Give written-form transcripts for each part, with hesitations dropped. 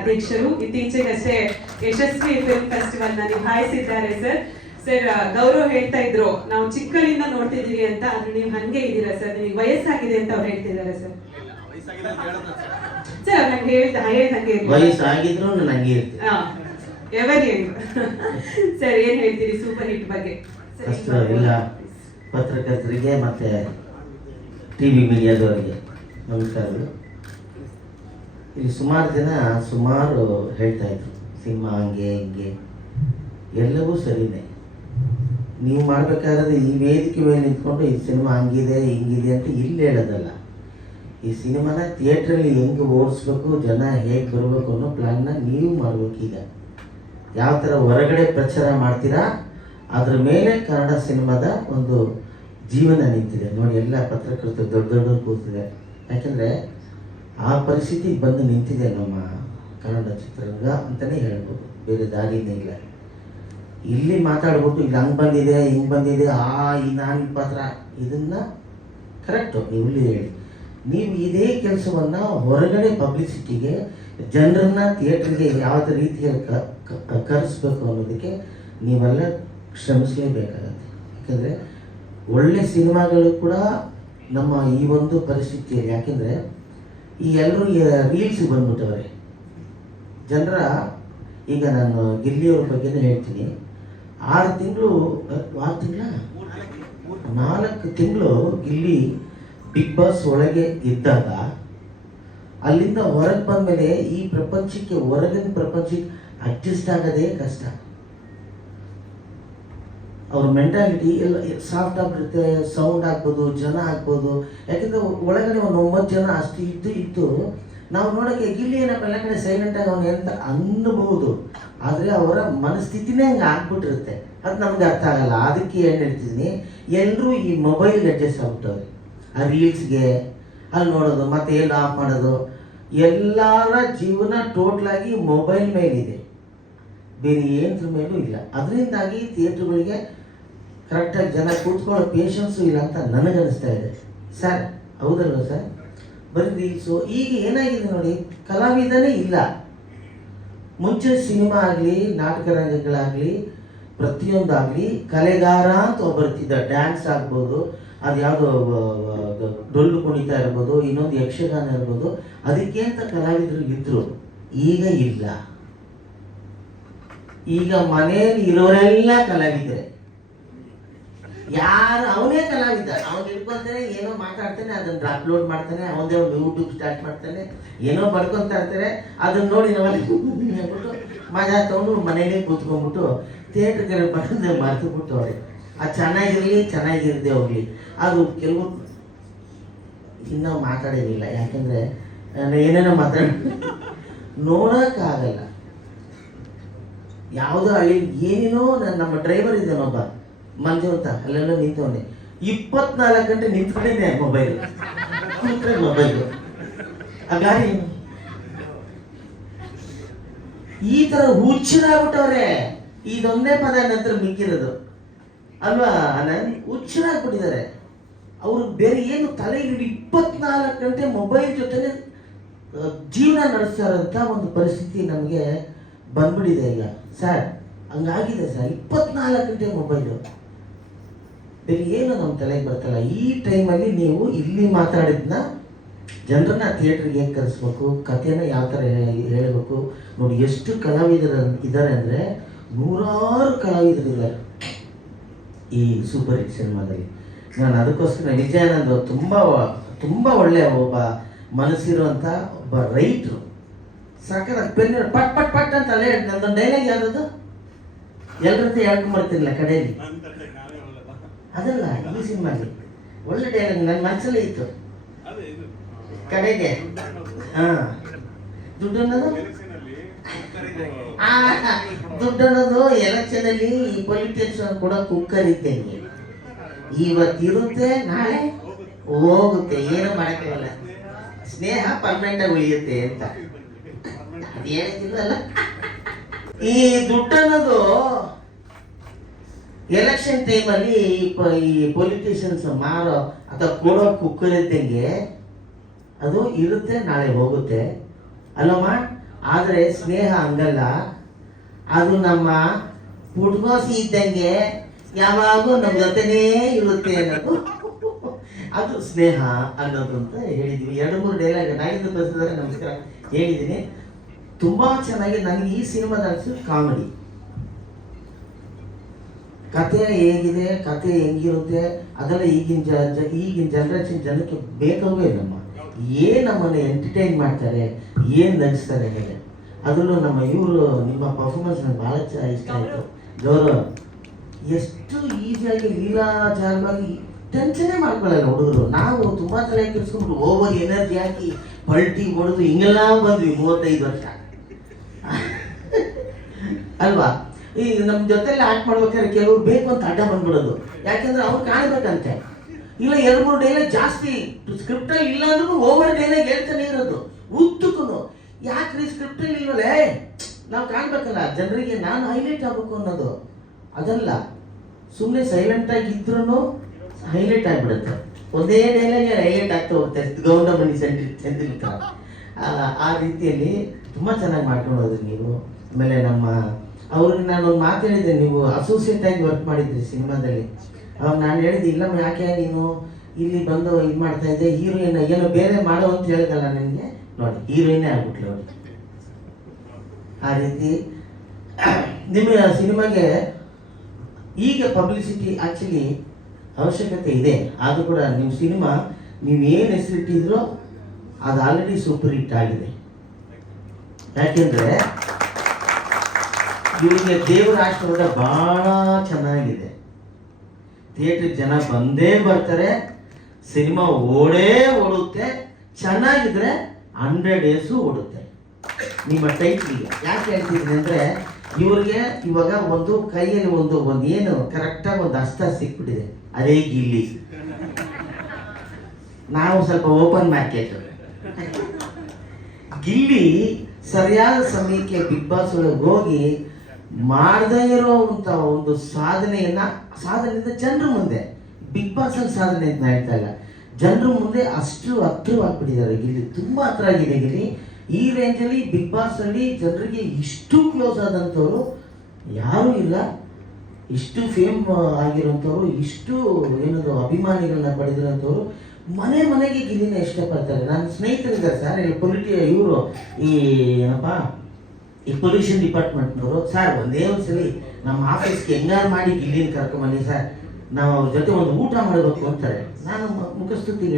ಅಧ್ಯಕ್ಷರು. ಇತ್ತೀಚೆಗಷ್ಟೇ ಯಶಸ್ವಿ film festival ನ ನಿಭಾಯಿಸಿದ್ದಾರೆ ಸರ್. ಸರ್ ಗೌರವ್ ಹೇಳ್ತಾ ಇದ್ರು ನಾವು ಚಿಕ್ಕಳಿಂದ ನೋಡ್ತಿದೀವಿ ಅಂತ, ಆದ್ರೆ ನೀವು ಹಂಗೆ ಇದ್ದೀರಾ ಸರ್, ನಿಮಗೆ ವಯಸ್ಸಾಗಿದೆ ಅಂತ ಅವ್ರು ಹೇಳ್ತಿದ್ದಾರೆ ಸರ್. ಸರ್ ನಂಗೆ ಹೇಳ್ದಂಗೆ ವಯಸ್ಸಾಗಿದ್ರು ನಂಗೆ ಎವರ್ ಯಂಗ್. ಸರ್ ಏನ್ ಹೇಳ್ತೀರಿ ಸೂಪರ್ ಹಿಟ್ ಬಗ್ಗೆ? ಎಲ್ಲ ಪತ್ರಕರ್ತರಿಗೆ ಮತ್ತೆ ಟಿವಿ ಮೀಡಿಯಾದವರಿಗೆ ನಮಸ್ಕಾರಗಳು. ಇಲ್ಲಿ ಸುಮಾರು ಹೇಳ್ತಾ ಇದ್ರು ಸಿನಿಮಾ ಹಂಗೆ ಹಿಂಗೆ, ಎಲ್ಲವೂ ಸರಿನೇ. ನೀವು ಮಾಡ್ಬೇಕಾದ್ರೆ ಈ ವೇದಿಕೆ ಮೇಲೆ ನಿಂತ್ಕೊಂಡು ಈ ಸಿನಿಮಾ ಹಂಗಿದೆ ಹಿಂಗಿದೆ ಅಂತ ಇಲ್ಲಿ ಹೇಳೋದಲ್ಲ, ಈ ಸಿನಿಮಾನ ಥಿಯೇಟ್ರಲ್ಲಿ ಹೆಂಗೆ ಓಡಿಸ್ಬೇಕು, ಜನ ಹೇಗೆ ಬರಬೇಕು ಅನ್ನೋ ಪ್ಲ್ಯಾನ್ನ ನೀವು ಮಾಡ್ಬೇಕು. ಈಗ ಯಾವ ಥರ ಹೊರಗಡೆ ಪ್ರಚಾರ ಮಾಡ್ತೀರಾ ಅದ್ರ ಮೇಲೆ ಕನ್ನಡ ಸಿನಿಮಾದ ಒಂದು ಜೀವನ ನಿಂತಿದೆ ನೋಡಿ. ಎಲ್ಲ ಪತ್ರಕರ್ತರು ದೊಡ್ಡವ್ರು ಕೂತಿದೆ, ಯಾಕೆಂದರೆ ಆ ಪರಿಸ್ಥಿತಿಗೆ ಬಂದು ನಿಂತಿದೆ ನಮ್ಮ ಕನ್ನಡ ಚಿತ್ರರಂಗ ಅಂತಲೇ ಹೇಳ್ಬೋದು, ಬೇರೆ ದಾರಿನೇ ಇಲ್ಲ. ಇಲ್ಲಿ ಮಾತಾಡ್ಬಿಟ್ಟು ಇಲ್ಲಿ ಹಂಗೆ ಬಂದಿದೆ ಹಿಂಗೆ ಬಂದಿದೆ ಈ ನಾನು ಪಾತ್ರ ಇದನ್ನು ಕರೆಕ್ಟು ನೀವು ಇಲ್ಲಿ ಹೇಳಿ. ನೀವು ಇದೇ ಕೆಲಸವನ್ನು ಹೊರಗಡೆ ಪಬ್ಲಿಸಿಟಿಗೆ ಜನರನ್ನ ಥಿಯೇಟ್ರಿಗೆ ಯಾವುದೇ ರೀತಿಯಲ್ಲಿ ಕರೆಸ್ಬೇಕು ಅನ್ನೋದಕ್ಕೆ ನೀವೆಲ್ಲ ಶ್ರಮಿಸಲೇಬೇಕಾಗತ್ತೆ. ಯಾಕೆಂದರೆ ಒಳ್ಳೆ ಸಿನಿಮಾಗಳು ಕೂಡ ನಮ್ಮ ಈ ಒಂದು ಪರಿಸ್ಥಿತಿಯಲ್ಲಿ, ಯಾಕೆಂದರೆ ಈ ಎಲ್ಲರೂ ರೀಲ್ಸ್ ಬಂದ್ಬಿಟ್ಟವ್ರೆ ಜನರ. ಈಗ ನಾನು ಗಿಲ್ಲಿಯವ್ರ ಬಗ್ಗೆನೇ ಹೇಳ್ತೀನಿ. 4 ತಿಂಗಳು ಗಿಲ್ಲಿ ಬಿಗ್ ಬಾಸ್ ಒಳಗೆ ಇದ್ದಾಗ ಅಲ್ಲಿಂದ ಹೊರಗೆ ಬಂದಮೇಲೆ ಈ ಪ್ರಪಂಚಕ್ಕೆ, ಹೊರಗಿನ ಪ್ರಪಂಚಕ್ಕೆ ಅಡ್ಜಸ್ಟ್ ಆಗೋದೇ ಕಷ್ಟ. ಅವ್ರ ಮೆಂಟಾಲಿಟಿ ಎಲ್ಲ ಸಾಫ್ಟ್ ಆಗಿರುತ್ತೆ, ಸೌಂಡ್ ಆಗ್ಬೋದು, ಜನ ಆಗ್ಬೋದು. ಯಾಕೆಂದರೆ ಒಳಗಡೆ ಒಂದು 9 ಜನ ಅಷ್ಟು ಇತ್ತು ನಾವು ನೋಡೋಕ್ಕೆ ಗಿಲ್ಲಿ ಏನಪ್ಪ ಎಲ್ಲ ಕಡೆ ಸೈಲೆಂಟಾಗಿ ಅವನು ಅಂತ ಅನ್ನಬಹುದು. ಆದರೆ ಅವರ ಮನಸ್ಥಿತಿನೇ ಹಂಗೆ ಆಗ್ಬಿಟ್ಟಿರುತ್ತೆ, ಅದು ನಮ್ಗೆ ಅರ್ಥ ಆಗಲ್ಲ. ಅದಕ್ಕೆ ಏನು ಹೇಳ್ತಿದ್ದೀನಿ, ಎಲ್ಲರೂ ಈ ಮೊಬೈಲ್ಗೆ ಅಡ್ಜಸ್ಟ್ ಆಗ್ಬಿಟ್ಟವ್ರೆ. ಆ ರೀಲ್ಸ್ಗೆ ಅಲ್ಲಿ ನೋಡೋದು ಮತ್ತೆ ಎಲ್ಲ ಆಫ್ ಮಾಡೋದು, ಎಲ್ಲರ ಜೀವನ ಟೋಟ್ಲಾಗಿ ಮೊಬೈಲ್ ಮೇಲಿದೆ, ಬೇರೆ ಏನರ ಮೇಲೂ ಇಲ್ಲ. ಅದರಿಂದಾಗಿ ಥಿಯೇಟ್ರುಗಳಿಗೆ ಕರೆಕ್ಟಾಗಿ ಜನ ಕೂತ್ಕೊಳ್ಳೋ ಪೇಷನ್ಸು ಇಲ್ಲ ಅಂತ ನನಗನ್ನಿಸ್ತಾ ಇದೆ ಸರ್. ಹೌದಲ್ವ ಸರ್? ಬರೀ ರೀಲ್ಸು. ಈಗ ಏನಾಗಿದೆ ನೋಡಿ, ಕಲಾವಿದನೇ ಇಲ್ಲ. ಮುಂಚೆ ಸಿನಿಮಾ ಆಗಲಿ, ನಾಟಕ ರಂಗಗಳಾಗಲಿ, ಪ್ರತಿಯೊಂದಾಗಲಿ ಕಲೆಗಾರ ಅಂತ ಒಬ್ಬರ್ತಿದ್ದ. ಡ್ಯಾನ್ಸ್ ಆಗ್ಬೋದು, ಅದು ಯಾವುದೋ ಡೊಳ್ಳು ಕುಣಿತ ಇರ್ಬೋದು, ಇನ್ನೊಂದು ಯಕ್ಷಗಾನ ಇರ್ಬೋದು, ಅದಕ್ಕೆ ಅಂತ ಕಲಾವಿದರು ಇದ್ರು. ಈಗ ಇಲ್ಲ. ಈಗ ಮನೆಯಲ್ಲಿ ಇರೋರೆಲ್ಲ ಕಲಾವಿದರೆ. ಯಾರು ಅವನೇ ಕಲಾವಿದ, ಅವನು ಇಟ್ಕೊತಾನೆ, ಏನೋ ಮಾತಾಡ್ತಾನೆ, ಅದನ್ನು ಅಪ್ಲೋಡ್ ಮಾಡ್ತಾನೆ, ಅವನದೇ ಒಂದು ಯೂಟ್ಯೂಬ್ ಸ್ಟಾರ್ಟ್ ಮಾಡ್ತಾನೆ, ಏನೋ ಬಡ್ಕೊತಾ ಇರ್ತಾರೆ. ಅದನ್ನ ನೋಡಿ ನಾವಲ್ಲಿ ಅಂದ್ಬಿಟ್ಟು ಮಜಾ ತಗೊಂಡು ಮನೇಲಿ ಕೂತ್ಕೊಂಡ್ಬಿಟ್ಟು ಥಿಯೇಟ್ರಿಗೆ ಬರೋದೇ ಮರೆತುಬಿಟ್ಟು ಅವ್ರೆ. ಅದು ಚೆನ್ನಾಗಿರದೆ ಹೋಗಲಿ. ಅದು ಕೆಲವು ಇನ್ನೂ ಮಾತಾಡೋದಿಲ್ಲ, ಯಾಕೆಂದರೆ ಏನೇನೋ ನೋಡೋಕ್ಕಾಗಲ್ಲ. ಯಾವುದೋ ಹಳ್ಳಿ ಏನೇನೋ ನಮ್ಮ ಡ್ರೈವರ್ ಇದ್ದಾನೊಬ್ಬ ಮಂಜು ಅಂತ, ಅಲ್ಲೆಲ್ಲ ನಿಂತವನೇ 24 ಗಂಟೆ ನಿಂತ್ಕೊಂಡೇನೆ ಮೊಬೈಲು. ಆ ಗಾಡಿ ಈ ಥರ ಹುಚ್ಚರಾಗ್ಬಿಟ್ಟವ್ರೆ. ಇದೊಂದೇ ಪದ ನಂತರ ಮಿಕ್ಕಿರೋದು ಅಲ್ವಾ, ಹುಚ್ಚರಾಗ್ಬಿಟ್ಟಿದ್ದಾರೆ. ಅವರು ಬೇರೆ ಏನು ತಲೆ 24 ಗಂಟೆ ಮೊಬೈಲ್ ಜೊತೆನೆ ಜೀವನ ನಡೆಸ್ತಾರಂಥ ಒಂದು ಪರಿಸ್ಥಿತಿ ನಮಗೆ ಬಂದ್ಬಿಟ್ಟಿದೆ ಈಗ ಸರ್. ಹಂಗಾಗಿದೆ ಸರ್, 24 ಗಂಟೆ ಮೊಬೈಲು, ಬೇರೆ ಏನು ನಮ್ಮ ತಲೆಗೆ ಬರ್ತಲ್ಲ. ಈ ಟೈಮಲ್ಲಿ ನೀವು ಇಲ್ಲಿ ಮಾತಾಡಿದ್ನ ಜನರನ್ನ ಥಿಯೇಟ್ರಿಗೆ ಹೇಗೆ ಕರೆಸ್ಬೇಕು, ಕಥೆನ ಯಾವ ಥರ ಹೇಳಬೇಕು ನೋಡಿ. ಎಷ್ಟು ಕಲಾವಿದರು ಇದ್ದಾರೆ ಅಂದರೆ, 100 ಕಲಾವಿದರಿದ್ದಾರೆ ಈ ಸೂಪರ್ ಹಿಟ್ ಸಿನಿಮಾದಲ್ಲಿ. ನಾನು ಅದಕ್ಕೋಸ್ಕರ ವಿಜಯಾನಂದ್ ತುಂಬ ಒಳ್ಳೆಯ ಒಬ್ಬ ಮನಸ್ಸಿರುವಂಥ ಒಬ್ಬ ರೈಟ್ರು. ಸಾಕಾಗ ಪೆನ್ ಪಟ್ ಪಟ್ ಪಟ್ ಅಂತ ಅಲ್ಲೇ ನಂದೊಂದು ಡೈಲಾಗ್ ಯಾವ್ದು ಎಲ್ಲರಂತೆ ಹೇಳ್ಕೊಂಬರ್ತಿರಲಿಲ್ಲ ಕಡೆಯಲ್ಲಿ, ಅದಲ್ಲ ಈ ಸಿನಿಮಾಗೆ ಒಳ್ಳೆ ಡೈಲಾಗ್ ನನ್ನ ಮನಸ್ಸಲ್ಲೇ ಇತ್ತು ಕಡೆಗೆ. ದುಡ್ಡು ಅನ್ನೋದು ಎಲೆಕ್ಷನಲ್ಲಿ ಈ ಪೊಲಿಟಿಷಿಯನ್ ಕೂಡ ಕುಕ್ಕರ್ ಇದ್ದಂಗೆ, ಇವತ್ತಿರುತ್ತೆ ನಾಳೆ ಹೋಗುತ್ತೆ, ಏನೂ ಮಾಡೋಕ್ಕಾಗಲ್ಲ. ಸ್ನೇಹ ಪರ್ಮನೆಂಟ್ ಆಗಿ ಉಳಿಯುತ್ತೆ ಅಂತ ಅದೇನಿಲ್ಲಲ್ಲ. ಈ ದುಡ್ಡು ಅನ್ನೋದು ಎಲೆಕ್ಷನ್ ಟೈಮಲ್ಲಿ ಈ ಪೊಲಿಟಿಷಿಯನ್ಸ್ ಮಾರೋ ಅಥವಾ ಕೊಡೋ ಕುಕ್ಕರ್ ಇದ್ದಂಗೆ, ಅದು ಇರುತ್ತೆ ನಾಳೆ ಹೋಗುತ್ತೆ ಅಲ್ಲಮ್ಮ. ಆದರೆ ಸ್ನೇಹ ಹಂಗಲ್ಲ, ಅದು ನಮ್ಮ ಪುಟ್ಗೋಸಿ ಇದ್ದಂಗೆ ಯಾವಾಗೂ ನಮ್ಮ ಜೊತೆನೇ ಇರುತ್ತೆ ಅನ್ನೋದು ಅದು ಸ್ನೇಹ ಅನ್ನೋದು ಅಂತ ಹೇಳಿದ್ವಿ. 2-3 ಡೈಲಾಗ್ ನಾಗಿಂದ ಬರೆಸಿದಾಗ ನಮಸ್ಕಾರ ಹೇಳಿದ್ದೀನಿ. ತುಂಬ ಚೆನ್ನಾಗಿ ನನಗೆ ಈ ಸಿನಿಮಾದ ಅನಿಸೋದು ಕಾಮಿಡಿ. ಕತೆ ಹೇಗಿದೆ, ಕತೆ ಹೆಂಗಿರುತ್ತೆ ಅದೆಲ್ಲ ಈಗಿನ ಜನ್ರೇಷನ್ ಜನಕ್ಕೆ ಬೇಕಾಗೇ ನಮ್ಮ ನಮ್ಮನ್ನು ಎಂಟರ್ಟೈನ್ ಮಾಡ್ತಾರೆ, ಏನು ನಗಿಸ್ತಾರೆ ಅಂದರೆ. ಅದರಲ್ಲೂ ನಮ್ಮ ಇವರು ನಿಮ್ಮ ಪರ್ಫಾರ್ಮೆನ್ಸ್ ನನಗೆ ಭಾಳ ಇಷ್ಟ ಆಯಿತು. ಗೌರವ್ ಎಷ್ಟು ಈಸಿಯಾಗಿ ಲೀಲಾಚಾರವಾಗಿ ಟೆನ್ಷನ್ನೇ ಮಾಡ್ಕೊಳ್ಳಲ್ಲ ಹುಡುಗರು. ನಾವು ತುಂಬ ತಲೆ ಕೆಡಿಸ್ಕೊಂಡು ಓವರ್ ಎನರ್ಜಿ ಹಾಕಿ ಪಲ್ಟಿ ಹೊಡೆದು ಹಿಂಗೆಲ್ಲ ಬಂದ್ವಿ 35 ವರ್ಷ ಅಲ್ವಾ. ಈಗ ನಮ್ಮ ಜೊತೆಲಿ ಆಕ್ಟ್ ಮಾಡ್ಬೇಕಾದ್ರೆ ಕೆಲವ್ರು ಬೇಕು ಅಂತ ಅಡ್ಡ ಬಂದ್ಬಿಡೋದು, ಯಾಕೆಂದ್ರೆ ಅವ್ರು ಕಾಣ್ಬೇಕಂತೆ. ಇಲ್ಲ 2-3 ಡೈಲಾಗ್ ಜಾಸ್ತಿ ಸ್ಕ್ರಿಪ್ಟಲ್ಲಿ ಇಲ್ಲ ಅಂದ್ರೂ ಓವರ್ ಡೈಲಾಗ್ ಹೇಳ್ತಾನೆ ಇರೋದು ಉದ್ದಕ್ಕೂ. ಯಾಕ್ರಿ ಸ್ಕ್ರಿಪ್ಟಲ್ಲಿ ಇಲ್ವಲ್ಲೇ, ನಾವು ಕಾಣ್ಬೇಕಲ್ಲ ಜನರಿಗೆ, ನಾನು ಹೈಲೈಟ್ ಆಗಬೇಕು ಅನ್ನೋದು ಅದಲ್ಲ. ಸುಮ್ಮನೆ ಸೈಲೆಂಟಾಗಿ ಇದ್ರೂ ಹೈಲೈಟ್ ಆಗಿಬಿಡುತ್ತೆ. ಒಂದೇ ಡೈಲಾಗ್ ಹೈಲೈಟ್ ಆಗ್ತಾ ಹೋಗುತ್ತೆ, ಗೌಂಡಮಣಿ ಚಂದ್ರಿಕ. ಆ ರೀತಿಯಲ್ಲಿ ತುಂಬ ಚೆನ್ನಾಗಿ ಮಾಡ್ಕೊಂಡು ಹೋದ್ರಿ ನೀವು. ಆಮೇಲೆ ನಮ್ಮ ಅವ್ರಿಗೆ ನಾನು ಒಂದು ಮಾತು ಹೇಳಿದ್ದೆ, ನೀವು ಅಸೋಸಿಯೇಟ್ ಆಗಿ ವರ್ಕ್ ಮಾಡಿದ್ರಿ ಸಿನಿಮಾದಲ್ಲಿ. ಅವಾಗ ನಾನು ಹೇಳಿದ್ದೆ, ಇಲ್ಲಮ್ಮ ಯಾಕೆ ನೀನು ಇಲ್ಲಿ ಬಂದು ಇದು ಮಾಡ್ತಾ ಇದ್ದೆ, ಹೀರೋಯಿನ್ ಏನೋ ಬೇರೆ ಮಾಡೋ ಅಂತ ಹೇಳಿದಲ್ಲ ನನಗೆ, ನೋಡಿ ಹೀರೋಯಿನ್ನೇ ಆಗ್ಬಿಟ್ಲು ನೋಡಿ. ಆ ರೀತಿ ನಿಮ್ಮ ಸಿನಿಮಾಗೆ ಈಗ ಪಬ್ಲಿಸಿಟಿ ಆ್ಯಕ್ಚುಲಿ ಅವಶ್ಯಕತೆ ಇದೆ. ಆದರೂ ಕೂಡ ನಿಮ್ಮ ಸಿನಿಮಾ ನೀವೇನು ಹೆಸರಿಟ್ಟಿದ್ರೋ ಅದು ಆಲ್ರೆಡಿ ಸೂಪರ್ ಹಿಟ್ ಆಗಿದೆ. ಯಾಕೆಂದರೆ ಇವರಿಗೆ ದೇವರ ಆಶೀರ್ವಾದ ಭಾಳ ಚೆನ್ನಾಗಿದೆ. ಥಿಯೇಟ್ರಿಗೆ ಜನ ಬಂದೇ ಬರ್ತಾರೆ, ಸಿನಿಮಾ ಓಡುತ್ತೆ, ಚೆನ್ನಾಗಿದ್ರೆ 100 ಡೇಸು ಓಡುತ್ತೆ. ನಿಮ್ಮ ಟೈಟ್ಲಿಗೆ ಯಾಕೆ ಹೇಳ್ತಿದ್ದೀನಿ ಅಂದರೆ, ಇವ್ರಿಗೆ ಇವಾಗ ಒಂದು ಕೈಯಲ್ಲಿ ಒಂದು ಏನು ಕರೆಕ್ಟಾಗಿ ಒಂದು ಅಸ್ತ್ರ ಸಿಕ್ಬಿಟ್ಟಿದೆ, ಅದೇ ಗಿಲ್ಲಿ. ನಾವು ಸ್ವಲ್ಪ ಓಪನ್ ಮಾರ್ಕೆಟ್. ಗಿಲ್ಲಿ ಸರಿಯಾದ ಸಮಯಕ್ಕೆ ಬಿಗ್ ಬಾಸ್ ಒಳಗೆ ಹೋಗಿ ಮಾಡದೇ ಇರೋವಂಥ ಒಂದು ಸಾಧನೆಯಿಂದ ಜನರ ಮುಂದೆ, ಬಿಗ್ ಬಾಸ್ ಅಲ್ಲಿ ಸಾಧನೆ ಅಂತ ಹೇಳ್ತಾ ಇಲ್ಲ, ಜನರ ಮುಂದೆ ಅಷ್ಟು ಹತ್ರವಾಗ್ಬಿಟ್ಟಿದ್ದಾರೆ ಗಿಲ್ಲಿ. ತುಂಬ ಹತ್ರ ಆಗಿದೆ ಗಿಲ್ಲಿ. ಈ ರೇಂಜಲ್ಲಿ ಬಿಗ್ ಬಾಸ್ ಅಲ್ಲಿ ಜನರಿಗೆ ಇಷ್ಟು ಕ್ಲೋಸ್ ಆದಂಥವ್ರು ಯಾರೂ ಇಲ್ಲ. ಇಷ್ಟು ಫೇಮ್ ಆಗಿರೋಂಥವ್ರು, ಇಷ್ಟು ಏನದು ಅಭಿಮಾನಿಗಳನ್ನ ಪಡೆದಿರೋಂಥವ್ರು ಮನೆಗೆ ಗಿಲ್ಲಿನ ಇಷ್ಟಪಡ್ತಾರೆ. ನನ್ನ ಸ್ನೇಹಿತರಿದ್ದಾರೆ ಸರ್, ಇವರು ಈ ಪೊಲ್ಯೂಷನ್ ಡಿಪಾರ್ಟ್ಮೆಂಟ್ನವರು. ಸರ್ ಒಂದೇ ಒಂದ್ಸಲಿ ನಮ್ಮ ಆಫೀಸ್ಗೆ ಹೆಂಗಾರು ಮಾಡಿ ಗಿಲ್ಲಿನ ಕರ್ಕೊಂಬನ್ನಿ ಸರ್, ನಾವು ಅವ್ರ ಜೊತೆ ಒಂದು ಊಟ ಮಾಡಬೇಕು ಅಂತಾರೆ. ನಾನು ಮುಖಸ್ತುತಿಗೆ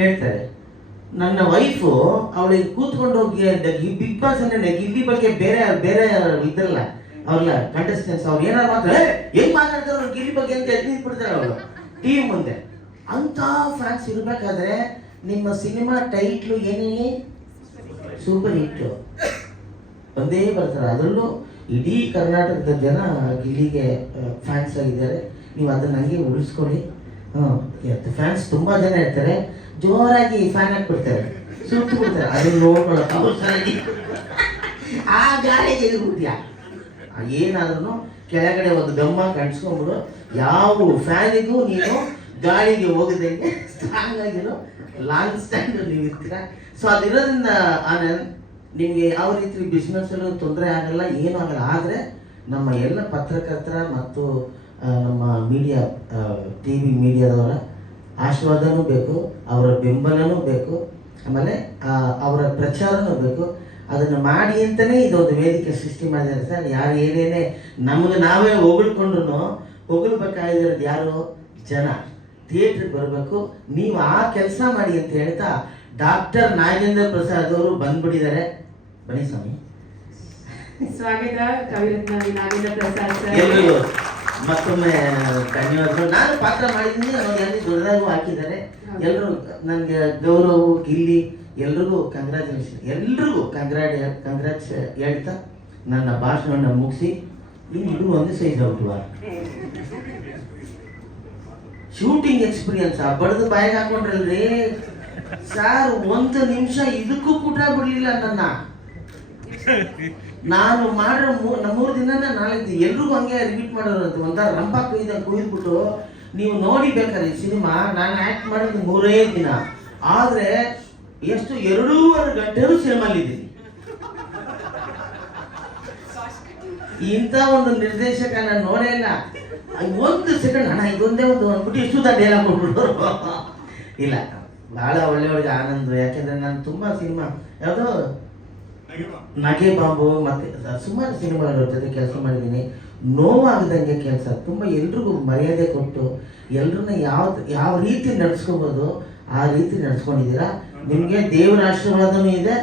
ಹೇಳ್ತಾರೆ. ನನ್ನ ವೈಫು ಅವಳಿಗೆ ಕೂತ್ಕೊಂಡು ಹೋಗಿ ಬಿಗ್ ಬಾಸ್ ಅಂದ್ರೆ ಗಿಲ್ಲಿ ಬಗ್ಗೆ ಬೇರೆ ಇದ್ರಲ್ಲ ಅವ್ರಲ್ಲ ಕಂಟೆಸ್ಟೆನ್ಸ್, ಅವ್ರು ಏನಾರು ಮಾತಾಡ್ತಾರೆ, ಹೆಂಗ್ ಮಾತಾಡ್ತಾರೆ ಅವ್ರು ಗಿಲ್ಲಿ ಬಗ್ಗೆ ಅಂತ ಎದ್ಬಿಡ್ತಾರೆ ಅವಳು ಟಿವಿ ಮುಂದೆ. ಅಂತ ಫ್ಯಾನ್ಸ್ ಇರಬೇಕಾದ್ರೆ ನಿಮ್ಮ ಸಿನಿಮಾ ಟೈಟ್ಲು ಏನೇಳಿ ಸೂಪರ್ ಹಿಟ್ ಒಂದೇ ಬರ್ತಾರೆ. ಅದರಲ್ಲೂ ಇಡೀ ಕರ್ನಾಟಕದ ಜನ ಗಿಲ್ಲಿಗೆ ಫ್ಯಾನ್ಸ್ ಆಗಿದ್ದಾರೆ. ನೀವು ಅದನ್ನ ಹಂಗೆ ಉಳಿಸ್ಕೊಳ್ಳಿ. ಫ್ಯಾನ್ಸ್ ತುಂಬ ಜನ ಇರ್ತಾರೆ, ಜೋರಾಗಿ ಫ್ಯಾನ್ ಹಾಕ್ಬಿಡ್ತಾರೆ, ಸುಟ್ಟು ಬಿಡ್ತಾರೆ. ಅದನ್ನ ನೋಡ್ಕೊಳ್ಳೋಕೆ ಅವಸರಾಗಿ ಆ ಗಾಳಿಗೆ ಎದುರ್ಬಿಟ್ಯಾ, ಏನಾದ್ರೂ ಕೆಳಗಡೆ ಒಂದು ಗಮ್ಮ ಕಣ್ಸ್ಕೊಂಡ್ಬಿಡು. ಯಾವ ಫ್ಯಾನಿಗೂ ನೀನು ಗಾಳಿಗೆ ಹೋಗದಂಗೆ ಸ್ಟ್ರಾಂಗ್ ಆಗಿರೋ ಲಾಂಗ್ ಸ್ಟ್ಯಾಂಡ್ ನೀವು ಇರ್ತೀರ. ಸೊ ಅದಿರೋದ್ರಿಂದ ಆನಂದ್ ನಿಮಗೆ ಯಾವ ರೀತಿ ಬಿಸ್ನೆಸ್ಸಲ್ಲೂ ತೊಂದರೆ ಆಗಲ್ಲ, ಏನೂ ಆಗಲ್ಲ. ಆದರೆ ನಮ್ಮ ಎಲ್ಲ ಪತ್ರಕರ್ತರ ಮತ್ತು ನಮ್ಮ ಮೀಡಿಯಾ TV ಮೀಡಿಯಾದವರ ಆಶೀರ್ವಾದನೂ ಬೇಕು, ಅವರ ಬೆಂಬಲನೂ ಬೇಕು, ಆಮೇಲೆ ಅವರ ಪ್ರಚಾರನೂ ಬೇಕು. ಅದನ್ನು ಮಾಡಿ ಅಂತಲೇ ಇದೊಂದು ವೇದಿಕೆ ಸೃಷ್ಟಿ ಮಾಡಿದ್ದಾರೆ ಸರ್. ಯಾರು ಏನೇನೇ ನಮಗೆ ನಾವೇ ಹೊಗಳ್ಬೇಕಾಗಿರೋದು ಯಾರು? ಜನ. ಥಿಯೇಟ್ರಿಗೆ ಬರಬೇಕು, ನೀವು ಆ ಕೆಲಸ ಮಾಡಿ ಅಂತ ಹೇಳ್ತಾ ಡಾಕ್ಟರ್ ನಾಗೇಂದ್ರ ಪ್ರಸಾದ್ ಅವರು ಬಂದ್ಬಿಟ್ಟಿದ್ದಾರೆ. ಬನ್ನಿ ಸ್ವಾಮಿ. ಸ್ವಾಗತ ಕವಿರತ್ನ ನಾಗೇಂದ್ರ ಪ್ರಸಾದ್ ಸರ್. ಎಲ್ರಿಗೂ ಮತ್ತೊಮ್ಮೆ ಧನ್ಯವಾದಗಳು. ನಾನು ಪಾತ್ರ ಮಾಡಿದ್ದೀನಿ, ಅವ್ರು ಎಲ್ಲಿ ದೊಡ್ಡದಾಗೂ ಹಾಕಿದ್ದಾರೆ. ಎಲ್ಲರೂ ನನಗೆ ಗೌರವ್, ಗಿಲ್ಲಿ ಎಲ್ರಿಗೂ ಕಂಗ್ರ್ಯಾಚುಲೇಷನ್, ಎಲ್ರಿಗೂ ಕಂಗ್ರ್ಯಾಚ್ ಹೇಳ್ತಾ ನನ್ನ ಭಾಷಣವನ್ನು ಮುಗಿಸಿ, ಇದು ಒಂದು ಸೈಜ್ ಔಟ್ವಾ ಶೂಟಿಂಗ್ ಎಕ್ಸ್ಪೀರಿಯನ್ಸ್ ಬಡ್ದು ಬಾಯಿಗೆ ಹಾಕೊಂಡ್ರಲ್ರಿ ಸರ್. 1 ನಿಮಿಷ ಇದಕ್ಕೂ ಕೂಟ ಬಿಡ್ಲಿಲ್ಲ ನನ್ನ. ನಾನು ಮಾಡಿರೋ 3 ದಿನ 4 ದಿನ ಎಲ್ರಿಗೂ ಹಂಗೆ ರಿಪೀಟ್ ಮಾಡೋರು ಅಂತ ಒಂಥರ ರಂಪ ಕುಯ್ದ್ಬಿಟ್ಟು ನೀವು ನೋಡಿ ಬೇಕಾದ್ರೆ ಸಿನಿಮಾ. ನಾನು ಆ್ಯಕ್ಟ್ ಮಾಡೋದು 3 ದಿನ, ಆದರೆ ಎಷ್ಟು 2.5 ಗಂಟೆನೂ ಸಿನಿಮಾಲಿದ್ದೀನಿ. ಇಂಥ ಒಂದು ನಿರ್ದೇಶಕ ನಾನು ನೋಡೇ ಇಲ್ಲ. ಒಂದು ಸೆಕೆಂಡ್ ಅಣ್ಣ ಇದೊಂದೇ ಒಂದು ಅಂದ್ಬಿಟ್ಟು ಇಷ್ಟು ಡೈಲಾಗ್ ಕೊಟ್ಬಿಟ್ಟು ಇಲ್ಲ, ಭಾಳ ಒಳ್ಳೆಯವ್ರಿಗೆ ಆನಂದ. ಯಾಕೆಂದ್ರೆ ನಾನು ತುಂಬ ಸಿನಿಮಾ ಯಾವುದೋ ನಗೆ ಬಾಂಬು ಮತ್ತೆ ಸುಮಾರು ಸಿನಿಮಾಗಳ ಜೊತೆ ಕೆಲಸ ಮಾಡಿದ್ದೀನಿ. ನೋವಾಗದಂಗೆ ಕೆಲಸ, ತುಂಬ ಎಲ್ರಿಗೂ ಮರ್ಯಾದೆ ಕೊಟ್ಟು ಎಲ್ರನ್ನ ಯಾವ ರೀತಿ ನಡ್ಸ್ಕೊಬೋದು ಆ ರೀತಿ ನಡ್ಸ್ಕೊಂಡಿದ್ದೀರಾ. ನಿಮಗೆ ದೇವರ ಆಶೀರ್ವಾದನೂ ಇದೆ.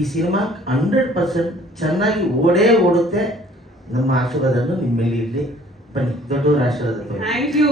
ಈ ಸಿನಿಮಾ 100% ಚೆನ್ನಾಗಿ ಓಡುತ್ತೆ. ನಮ್ಮ ಆಶೀರ್ವಾದನು ನಿಮ್ಮ ಮೇಲೆ ಇರಲಿ. ಬನ್ನಿ, ದೊಡ್ಡವರ ಆಶೀರ್ವಾದ. Thank you.